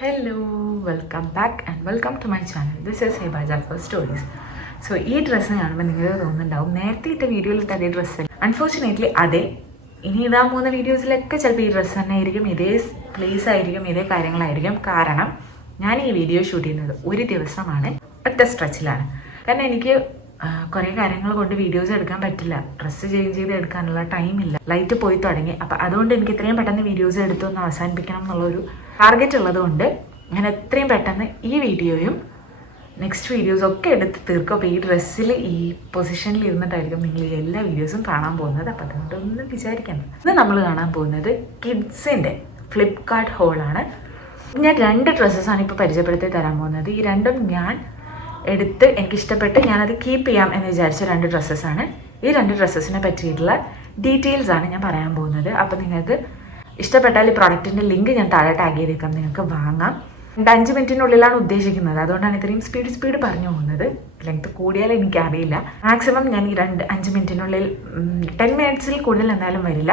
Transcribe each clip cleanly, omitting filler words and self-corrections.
Hello, welcome back and welcome to my channel. This is Heba Jaffer Stories. So, ഈ dress കാണുമ്പോൾ നിങ്ങൾക്ക് തോന്നുന്നുണ്ടാവും നേരത്തെ ഇട്ട വീഡിയോയിലിട്ട് അതേ ഡ്രസ്സല്ല. അൺഫോർച്ചുനേറ്റ്ലി അതെ, ഇനി ഇടാൻ പോകുന്ന വീഡിയോസിലൊക്കെ ചിലപ്പോൾ ഈ ഡ്രസ്സ് തന്നെ ആയിരിക്കും, ഇതേ പ്ലേസ് ആയിരിക്കും, ഇതേ കാര്യങ്ങളായിരിക്കും. കാരണം ഞാൻ ഈ വീഡിയോ ഷൂട്ട് ചെയ്യുന്നത് ഒരു ദിവസമാണ്, ഒറ്റ സ്ട്രെച്ചിലാണ്. കാരണം എനിക്ക് കുറേ കാര്യങ്ങൾ കൊണ്ട് വീഡിയോസ് എടുക്കാൻ പറ്റില്ല, ഡ്രസ്സ് ചേഞ്ച് ചെയ്ത് എടുക്കാനുള്ള ടൈമില്ല, ലൈറ്റ് പോയി തുടങ്ങി. അപ്പം അതുകൊണ്ട് എനിക്ക് ഇത്രയും പെട്ടെന്ന് വീഡിയോസ് എടുത്തൊന്ന് അവസാനിപ്പിക്കണം എന്നുള്ളൊരു ടാർഗറ്റ് ഉള്ളതുകൊണ്ട് ഞാൻ എത്രയും പെട്ടെന്ന് ഈ വീഡിയോയും നെക്സ്റ്റ് വീഡിയോസും ഒക്കെ എടുത്ത് തീർക്കും. അപ്പോൾ ഈ ഡ്രസ്സിൽ ഈ പൊസിഷനിൽ ഇരുന്നിട്ടായിരിക്കും നിങ്ങൾ ഈ എല്ലാ വീഡിയോസും കാണാൻ പോകുന്നത്. അപ്പം അതുകൊണ്ടൊന്നും വിചാരിക്കണം. ഇന്ന് നമ്മൾ കാണാൻ പോകുന്നത് കിഡ്സിൻ്റെ ഫ്ലിപ്കാർട്ട് ഹോളാണ്. ഞാൻ 2 ഡ്രസ്സസാണ് ഇപ്പോൾ പരിചയപ്പെടുത്തി തരാൻ പോകുന്നത്. ഈ രണ്ടും ഞാൻ എടുത്ത് എനിക്കിഷ്ടപ്പെട്ട് ഞാനത് കീപ്പ് ചെയ്യാം എന്ന് വിചാരിച്ച 2 ഡ്രസ്സസാണ്. ഈ 2 ഡ്രസ്സസിനെ പറ്റിയിട്ടുള്ള ഡീറ്റെയിൽസ് ആണ് ഞാൻ പറയാൻ പോകുന്നത്. അപ്പോൾ നിങ്ങൾക്ക് ഇഷ്ടപ്പെട്ടാൽ ഈ പ്രോഡക്റ്റിൻ്റെ ലിങ്ക് ഞാൻ താഴെ ടാഗ് ചെയ്തേക്കാം, നിങ്ങൾക്ക് വാങ്ങാം. 5 മിനിറ്റിനുള്ളിലാണ് ഉദ്ദേശിക്കുന്നത്, അതുകൊണ്ടാണ് ഇത്രയും സ്പീഡ് പറഞ്ഞു പോകുന്നത്. ലെങ്ത് കൂടിയാൽ എനിക്കറിയില്ല. മാക്സിമം ഞാൻ ഈ 5 മിനിറ്റിനുള്ളിൽ 10 മിനിറ്റ്സിൽ കൂടുതൽ എന്തായാലും വരില്ല.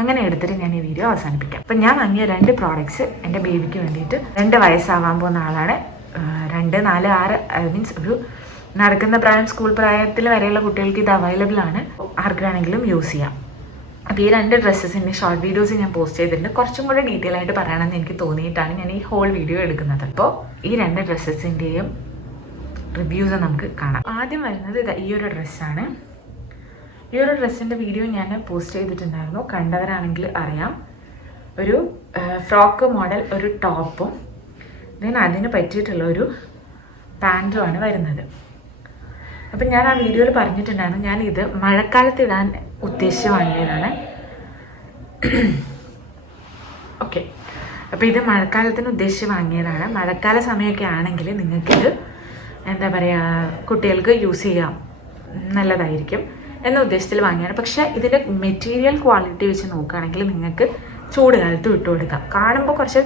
അങ്ങനെ എടുത്തിട്ട് ഞാൻ ഈ വീഡിയോ അവസാനിപ്പിക്കാം. അപ്പം ഞാൻ വാങ്ങിയ 2 പ്രോഡക്ട്സ് എൻ്റെ ബേബിക്ക് വേണ്ടിയിട്ട് 2 വയസ്സാവാൻ പോകുന്ന ആളാണ്. 2, 4, 6 മീൻസ് ഒരു നടക്കുന്ന പ്രായം, സ്കൂൾ പ്രായത്തിൽ വരെയുള്ള കുട്ടികൾക്ക് ഇത് അവൈലബിൾ ആണ്. ആർക്കാണെങ്കിലും യൂസ് ചെയ്യാം. അപ്പോൾ ഈ 2 ഡ്രസ്സസിൻ്റെ ഷോർട്ട് വീഡിയോസ് ഞാൻ പോസ്റ്റ് ചെയ്തിട്ടുണ്ട്. കുറച്ചും കൂടെ ഡീറ്റെയിൽ ആയിട്ട് പറയണമെന്ന് എനിക്ക് തോന്നിയിട്ടാണ് ഞാൻ ഈ ഹോൾ വീഡിയോ എടുക്കുന്നത്. അപ്പോൾ ഈ 2 ഡ്രസ്സസിൻ്റെയും റിവ്യൂസ് നമുക്ക് കാണാം. ആദ്യം വരുന്നത് ഈ ഒരു ഡ്രസ്സാണ്. ഈ ഒരു ഡ്രസ്സിൻ്റെ വീഡിയോ ഞാൻ പോസ്റ്റ് ചെയ്തിട്ടുണ്ടായിരുന്നു, കണ്ടവരാണെങ്കിൽ അറിയാം. ഒരു ഫ്രോക്ക് മോഡൽ ഒരു ടോപ്പും then അതിന് പറ്റിയിട്ടുള്ള ഒരു പാൻറ്റുമാണ് വരുന്നത്. അപ്പം ഞാൻ ആ വീഡിയോയിൽ പറഞ്ഞിട്ടുണ്ടായിരുന്നു, ഞാൻ ഇത് മഴക്കാലത്ത് ഇടാൻ ഉദ്ദേശിച്ച് വാങ്ങിയതാണ്. ഓക്കെ, അപ്പോൾ ഇത് മഴക്കാലത്തിന് ഉദ്ദേശിച്ച് വാങ്ങിയതാണ്. മഴക്കാല സമയമൊക്കെ ആണെങ്കിൽ നിങ്ങൾക്കിത് എന്താ പറയുക, കുട്ടികൾക്ക് യൂസ് ചെയ്യാം, നല്ലതായിരിക്കും എന്ന ഉദ്ദേശത്തിൽ വാങ്ങിയാണ്. പക്ഷേ ഇതിൻ്റെ മെറ്റീരിയൽ ക്വാളിറ്റി വെച്ച് നോക്കുകയാണെങ്കിൽ നിങ്ങൾക്ക് ചൂട് കാലത്ത് ഇട്ട് കൊടുക്കാം. കാണുമ്പോൾ കുറച്ച്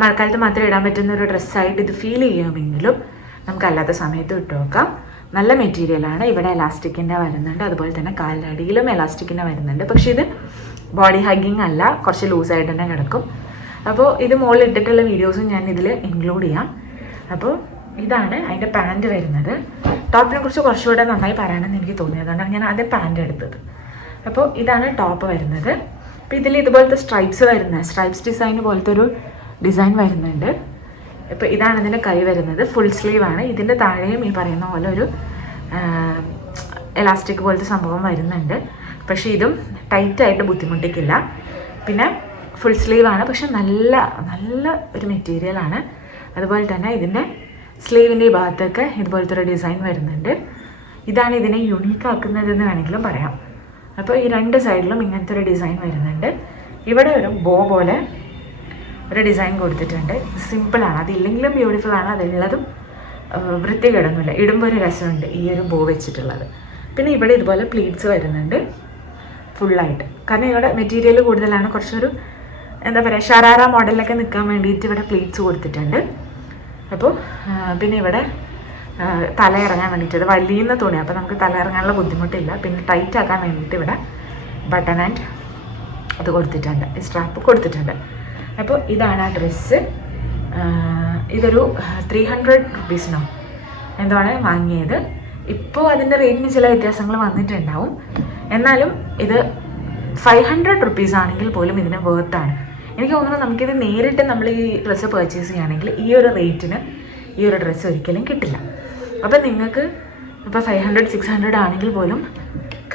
മഴക്കാലത്ത് മാത്രം ഇടാൻ പറ്റുന്ന ഒരു ഡ്രസ്സായിട്ട് ഇത് ഫീൽ ചെയ്യുമെങ്കിലും നമുക്കല്ലാത്ത സമയത്ത് ഇട്ട് നോക്കാം. നല്ല മെറ്റീരിയലാണ്. ഇവിടെ എലാസ്റ്റിക്കിൻ്റെ വരുന്നുണ്ട്, അതുപോലെ തന്നെ കാലിൻ്റെ അടിയിലും എലാസ്റ്റിക്കിൻ്റെ വരുന്നുണ്ട്. പക്ഷേ ഇത് ബോഡി ഹഗ്ഗിങ് അല്ല, കുറച്ച് ലൂസായിട്ട് തന്നെ കിടക്കും. അപ്പോൾ ഇത് മുകളിൽ ഇട്ടിട്ടുള്ള വീഡിയോസും ഞാൻ ഇതിൽ ഇൻക്ലൂഡ് ചെയ്യാം. അപ്പോൾ ഇതാണ് അതിൻ്റെ പാൻറ്റ് വരുന്നത്. ടോപ്പിനെ കുറിച്ച് കുറച്ചുകൂടെ നന്നായി പറയണമെന്ന് എനിക്ക് തോന്നിയതുകൊണ്ടാണ് ഞാൻ ആദ്യം പാൻറ്റ് എടുത്തത്. അപ്പോൾ ഇതാണ് ടോപ്പ് വരുന്നത്. അപ്പോൾ ഇതിൽ ഇതുപോലത്തെ സ്ട്രൈപ്സ് വരുന്നത്, സ്ട്രൈപ്സ് ഡിസൈൻ പോലത്തെ ഒരു ഡിസൈൻ വരുന്നുണ്ട്. ഇപ്പോൾ ഇതാണ് ഇതിൻ്റെ കൈ വരുന്നത്, ഫുൾ സ്ലീവാണ്. ഇതിൻ്റെ താഴെയും ഈ പറയുന്ന പോലെ ഒരു എലാസ്റ്റിക് പോലത്തെ സംഭവം വരുന്നുണ്ട്. പക്ഷേ ഇതും ടൈറ്റായിട്ട് ബുദ്ധിമുട്ടിക്കില്ല. പിന്നെ ഫുൾ സ്ലീവാണ്, പക്ഷെ നല്ല നല്ല ഒരു മെറ്റീരിയലാണ്. അതുപോലെ തന്നെ ഇതിൻ്റെ സ്ലീവിൻ്റെ ഈ ഭാഗത്തൊക്കെ ഇതുപോലത്തെ ഒരു ഡിസൈൻ വരുന്നുണ്ട്. ഇതാണ് ഇതിനെ യുണീക്ക് ആക്കുന്നതെന്ന് വേണമെങ്കിലും പറയാം. അപ്പോൾ ഈ 2 സൈഡിലും ഇങ്ങനത്തെ ഒരു ഡിസൈൻ വരുന്നുണ്ട്. ഇവിടെ ഒരു ബോ പോലെ ഒരു ഡിസൈൻ കൊടുത്തിട്ടുണ്ട്. സിമ്പിളാണ്, അതില്ലെങ്കിലും ബ്യൂട്ടിഫുൾ ആണ്. അതുള്ളതും വൃത്തികേടൊന്നുമില്ല, ഇടുമ്പോൾ ഒരു രസമുണ്ട് ഈ ഒരു ബോ വെച്ചിട്ടുള്ളത്. പിന്നെ ഇവിടെ ഇതുപോലെ പ്ലീറ്റ്സ് വരുന്നുണ്ട് ഫുള്ളായിട്ട്. കാരണം ഇവിടെ മെറ്റീരിയൽ കൂടുതലാണ്, കുറച്ചൊരു എന്താ പറയുക ഷറാറ മോഡലിലൊക്കെ നിൽക്കാൻ വേണ്ടിയിട്ട് ഇവിടെ പ്ലീറ്റ്സ് കൊടുത്തിട്ടുണ്ട്. അപ്പോൾ പിന്നെ ഇവിടെ തല ഇറങ്ങാൻ വേണ്ടിയിട്ട് ഇത് വലിയുന്ന തുണി, അപ്പോൾ നമുക്ക് തല ഇറങ്ങാനുള്ള ബുദ്ധിമുട്ടില്ല. പിന്നെ ടൈറ്റ് ആക്കാൻ വേണ്ടിയിട്ട് ഇവിടെ ബട്ടൺ ആൻഡ് അത് കൊടുത്തിട്ടുണ്ട്, സ്ട്രാപ്പ് കൊടുത്തിട്ടുണ്ട്. അപ്പോൾ ഇതാണ് ആ ഡ്രസ്സ്. ഇതൊരു 300 റുപ്പീസിനോ എന്താണ് വാങ്ങിയത്. ഇപ്പോൾ അതിൻ്റെ റേറ്റിന് ചില വ്യത്യാസങ്ങൾ വന്നിട്ടുണ്ടാവും, എന്നാലും ഇത് 500 റുപ്പീസ് ആണെങ്കിൽ പോലും ഇതിന് വേർത്താണ്. എനിക്ക് തോന്നുന്നു നമുക്കിത് നേരിട്ട് നമ്മൾ ഈ ഡ്രസ്സ് പർച്ചേസ് ചെയ്യുകയാണെങ്കിൽ ഈ ഒരു റേറ്റിന് ഈ ഒരു ഡ്രസ്സ് ഒരിക്കലും കിട്ടില്ല. അപ്പോൾ നിങ്ങൾക്ക് ഇപ്പോൾ 500-600 ആണെങ്കിൽ പോലും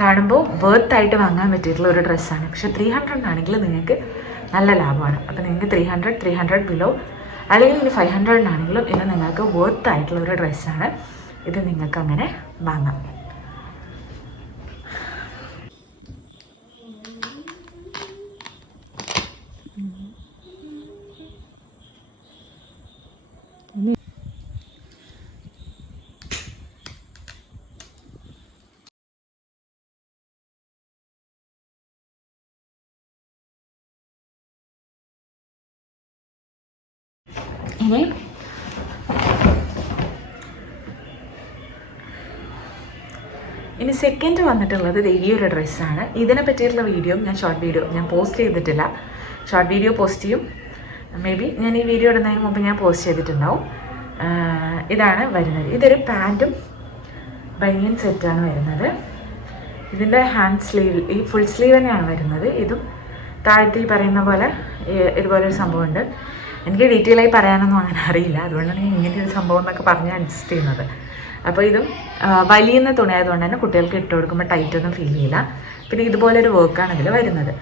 കാണുമ്പോൾ വേർത്തായിട്ട് വാങ്ങാൻ പറ്റിയിട്ടുള്ള ഒരു ഡ്രസ്സാണ്. പക്ഷേ 300 ആണെങ്കിൽ നിങ്ങൾക്ക് നല്ല ലാഭമാണ്. അപ്പോൾ നിങ്ങൾക്ക് 300 ബിലോ അല്ലെങ്കിൽ ഇനി 500 ആണെങ്കിലും ഇത് നിങ്ങൾക്ക് വേർത്തായിട്ടുള്ള ഒരു ഡ്രസ്സാണ്. ഇത് നിങ്ങൾക്ക് അങ്ങനെ വാങ്ങാം. ഇനി സെക്കൻഡ് വന്നിട്ടുള്ളത് ഈ ഒരു ഡ്രസ്സാണ്. ഇതിനെ പറ്റിയിട്ടുള്ള വീഡിയോ ഞാൻ ഷോർട്ട് വീഡിയോ ഞാൻ പോസ്റ്റ് ചെയ്തിട്ടില്ല. ഷോർട്ട് വീഡിയോ പോസ്റ്റ് ചെയ്യും, മേ ബി ഞാൻ ഈ വീഡിയോ ഇടുന്നതിന് മുമ്പ് ഞാൻ പോസ്റ്റ് ചെയ്തിട്ടുണ്ടാവും. ഇതാണ് വരുന്നത്. ഇതൊരു പാൻറ്റും ബനിയൻ സെറ്റാണ് വരുന്നത്. ഇതിൻ്റെ ഹാൻഡ് സ്ലീവ്, ഈ ഫുൾ സ്ലീവ് തന്നെയാണ് വരുന്നത്. ഇതും താഴത്തെ ഈ പറയുന്ന പോലെ ഇതുപോലൊരു സംഭവമുണ്ട്. എനിക്ക് ഡീറ്റെയിൽ ആയി പറയാനൊന്നും അങ്ങനെ അറിയില്ല, അതുകൊണ്ടാണ് ഞാൻ ഇങ്ങനത്തെ ഒരു സംഭവം എന്നൊക്കെ പറഞ്ഞ് അഡ്ജസ്റ്റ് ചെയ്യുന്നത്. അപ്പോൾ ഇതും വലിയുന്ന തുണിയായതുകൊണ്ട് തന്നെ കുട്ടികൾക്ക് ഇട്ട് കൊടുക്കുമ്പോൾ ടൈറ്റൊന്നും ഫീൽ ചെയ്യില്ല. പിന്നെ ഇതുപോലൊരു വർക്കാണ് ഇതിൽ വരുന്നത്.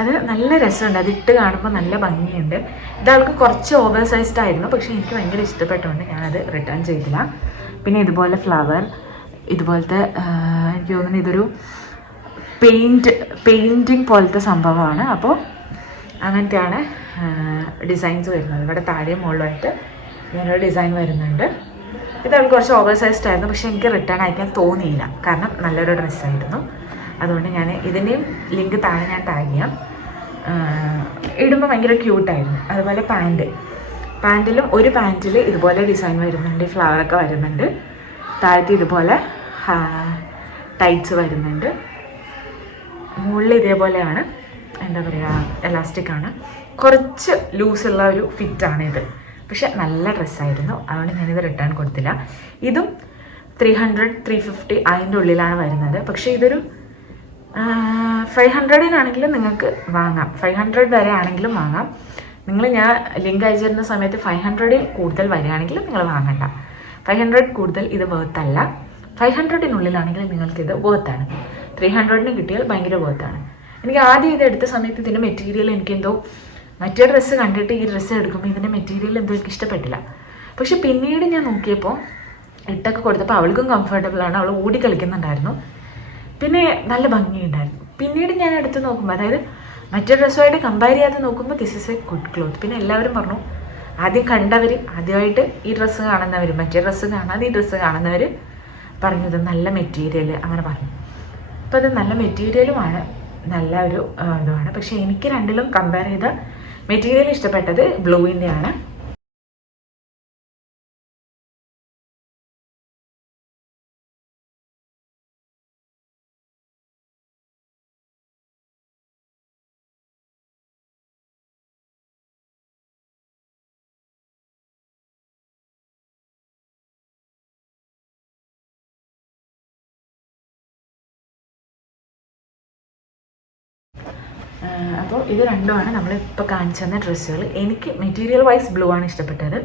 അത് നല്ല രസമുണ്ട്, അതിട്ട് കാണുമ്പോൾ നല്ല ഭംഗിയുണ്ട്. ഇതാൾക്ക് കുറച്ച് ഓവർ സൈസ്ഡ് ആയിരുന്നു, പക്ഷേ എനിക്ക് ഭയങ്കര ഇഷ്ടപ്പെട്ടുകൊണ്ട് ഞാനത് റിട്ടേൺ ചെയ്തില്ല. പിന്നെ ഇതുപോലെ ഫ്ലവർ, ഇതുപോലത്തെ എനിക്ക് തോന്നുന്നു ഇതൊരു പെയിൻറ്റിങ് പോലത്തെ സംഭവമാണ്. അപ്പോൾ അങ്ങനത്തെയാണ് ഡിസൈൻസ് വരുന്നത്. ഇവിടെ താഴെയും മുകളിലുമായിട്ട് ഇങ്ങനൊരു ഡിസൈൻ വരുന്നുണ്ട്. ഇതാൾക്ക് കുറച്ച് ഓവർ സൈസ്ഡ് ആയിരുന്നു, പക്ഷേ എനിക്ക് റിട്ടേൺ അയക്കാൻ തോന്നിയില്ല, കാരണം നല്ലൊരു ഡ്രസ്സായിരുന്നു. അതുകൊണ്ട് ഞാൻ ഇതിൻ്റെയും ലിങ്ക് താഴെ ഞാൻ ടാഗ് ചെയ്യാം. ഇടുമ്പോൾ ഭയങ്കര ക്യൂട്ടായിരുന്നു. അതുപോലെ പാൻറ്റിലും ഒരു പാൻറ്റിൽ ഇതുപോലെ ഡിസൈൻ വരുന്നുണ്ട്, ഫ്ലവറൊക്കെ വരുന്നുണ്ട്. താഴത്ത് ഇതുപോലെ ടൈറ്റ്സ് വരുന്നുണ്ട്. മുകളിൽ ഇതേപോലെയാണ്, എന്താ പറയുക, എലാസ്റ്റിക്കാണ്. കുറച്ച് ലൂസുള്ള ഒരു ഫിറ്റാണിത്, പക്ഷെ നല്ല ഡ്രസ്സായിരുന്നു. അതുകൊണ്ട് ഞാനിത് റിട്ടേൺ കൊടുത്തില്ല. ഇതും 300-350 അതിൻ്റെ ഉള്ളിലാണ് വരുന്നത്. പക്ഷേ ഇതൊരു 500-നാണെങ്കിലും നിങ്ങൾക്ക് വാങ്ങാം, 500 വരെ ആണെങ്കിലും വാങ്ങാം. ഞാൻ ലിങ്ക് അയച്ചിരുന്ന സമയത്ത് 500 കൂടുതൽ വരികയാണെങ്കിൽ നിങ്ങൾ വാങ്ങണ്ട. 500 കൂടുതൽ ഇത് വേർത്തല്ല. 500-നുള്ളിലാണെങ്കിൽ നിങ്ങൾക്കിത് വേർത്താണ്. 300-ന് കിട്ടിയാൽ ഭയങ്കര വേർത്താണ്. എനിക്ക് ആദ്യം ഇത് എടുത്ത സമയത്ത് ഇതിൻ്റെ മെറ്റീരിയൽ എനിക്കെന്തോ മറ്റേ ഡ്രസ്സ് കണ്ടിട്ട് ഈ ഡ്രസ്സ് എടുക്കുമ്പോൾ ഇതിൻ്റെ മെറ്റീരിയൽ എന്തോ എനിക്ക് ഇഷ്ടപ്പെട്ടില്ല. പക്ഷെ പിന്നീട് ഞാൻ നോക്കിയപ്പോൾ ഇട്ടൊക്കെ കൊടുത്തപ്പോൾ അവൾക്കും കംഫർട്ടബിളാണ്, അവൾ ഓടി കളിക്കുന്നുണ്ടായിരുന്നു, പിന്നെ നല്ല ഭംഗിയുണ്ടായിരുന്നു. പിന്നീട് ഞാൻ എടുത്ത് നോക്കുമ്പോൾ, അതായത് മറ്റേ ഡ്രസ്സുമായിട്ട് കമ്പയർ ചെയ്യാതെ നോക്കുമ്പോൾ this is A good cloth. പിന്നെ എല്ലാവരും പറഞ്ഞു, ആദ്യം കണ്ടവർ, ആദ്യമായിട്ട് ഈ ഡ്രസ്സ് കാണുന്നവർ, മറ്റേ ഡ്രസ്സ് കാണാതെ ഈ ഡ്രസ്സ് കാണുന്നവർ പറഞ്ഞത് നല്ല മെറ്റീരിയൽ അങ്ങനെ പറഞ്ഞു. അപ്പോൾ അത് നല്ല മെറ്റീരിയലുമാണ്, നല്ല ഒരു ഇതുമാണ്. പക്ഷേ എനിക്ക് രണ്ടിലും കമ്പയർ ചെയ്ത മെറ്റീരിയൽ ഇഷ്ടപ്പെട്ടത് ബ്ലൂവിൻ്റെയാണ്. അപ്പോൾ ഇത് രണ്ടുമാണ് നമ്മളിപ്പോൾ കാണിച്ചു തന്ന ഡ്രസ്സുകൾ. എനിക്ക് മെറ്റീരിയൽ വൈസ് ബ്ലൂ ആണ് ഇഷ്ടപ്പെട്ടത്.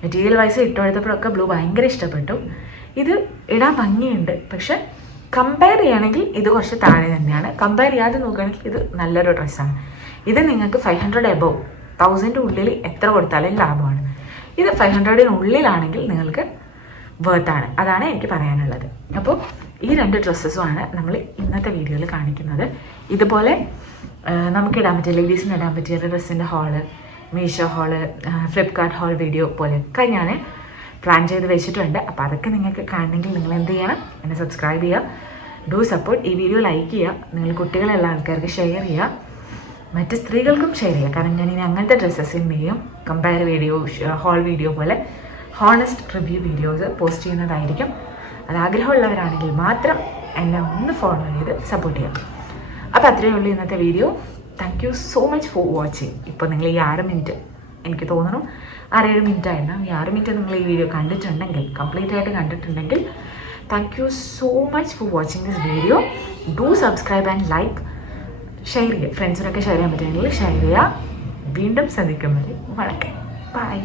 മെറ്റീരിയൽ വൈസ് ഇട്ടുകൊടുത്തപ്പോഴൊക്കെ ബ്ലൂ ഭയങ്കര ഇഷ്ടപ്പെട്ടു. ഇത് ഇടാൻ ഭംഗിയുണ്ട്, പക്ഷെ കമ്പയർ ചെയ്യുകയാണെങ്കിൽ ഇത് കുറച്ച് താഴെ തന്നെയാണ്. കമ്പയർ ചെയ്യാതെ നോക്കുകയാണെങ്കിൽ ഇത് നല്ലൊരു ഡ്രസ്സാണ്. ഇത് നിങ്ങൾക്ക് 500 എബോവ് 1000 ഉള്ളിൽ എത്ര കൊടുത്താലും ലാഭമാണ്. ഇത് 500-നുള്ളിലാണെങ്കിൽ നിങ്ങൾക്ക് വേർത്താണ്. അതാണ് എനിക്ക് പറയാനുള്ളത്. അപ്പോൾ ഈ രണ്ട് ഡ്രസ്സസുമാണ് നമ്മൾ ഇന്നത്തെ വീഡിയോയിൽ കാണിക്കുന്നത്. ഇതുപോലെ നമുക്കിടാൻ പറ്റിയ, ലേഡീസിന് ഇടാൻ പറ്റിയ ഡ്രസ്സിൻ്റെ haul, Meesho haul, Flipkart haul video പോലെയൊക്കെ ഞാൻ പ്ലാൻ ചെയ്ത് വെച്ചിട്ടുണ്ട്. അപ്പോൾ അതൊക്കെ നിങ്ങൾക്ക് കാണണമെങ്കിൽ നിങ്ങൾ എന്ത് ചെയ്യണം, എന്നെ സബ്സ്ക്രൈബ് ചെയ്യുക, ഡു സപ്പോർട്ട്, ഈ വീഡിയോ ലൈക്ക് ചെയ്യുക, നിങ്ങൾ കുട്ടികളുള്ള ആൾക്കാർക്ക് ഷെയർ ചെയ്യുക, മറ്റ് സ്ത്രീകൾക്കും ഷെയർ ചെയ്യുക. കാരണം ഞാൻ ഇനി അങ്ങനത്തെ ഡ്രസ്സസിൻ്റെയും കമ്പയർ വീഡിയോ, ഹോൾ വീഡിയോ പോലെ ഹോണസ്റ്റ് റിവ്യൂ വീഡിയോസ് പോസ്റ്റ് ചെയ്യുന്നതായിരിക്കും. അത് ആഗ്രഹമുള്ളവരാണെങ്കിൽ മാത്രം എന്നെ ഒന്ന് ഫോളോ ചെയ്ത് സപ്പോർട്ട് ചെയ്യാം. അപ്പോൾ അത്രയേ ഉള്ളൂ ഇന്നത്തെ video. Thank you so much for watching. ഇപ്പോൾ നിങ്ങൾ ഈ 6 മിനിറ്റ്, എനിക്ക് തോന്നുന്നു 6-7 മിനിറ്റ് ആയിരുന്നു, ഈ 6 മിനിറ്റ് നിങ്ങൾ ഈ വീഡിയോ കണ്ടിട്ടുണ്ടെങ്കിൽ, കംപ്ലീറ്റ് ആയിട്ട് കണ്ടിട്ടുണ്ടെങ്കിൽ, thank you so much for watching this video. Do subscribe and like, share ചെയ്യുക, ഫ്രണ്ട്സിനൊക്കെ ഷെയർ ചെയ്യാൻ പറ്റുമെങ്കിൽ ഷെയർ ചെയ്യുക. വീണ്ടും സന്ധിക്കും വരെ വണക്കം. ബൈ.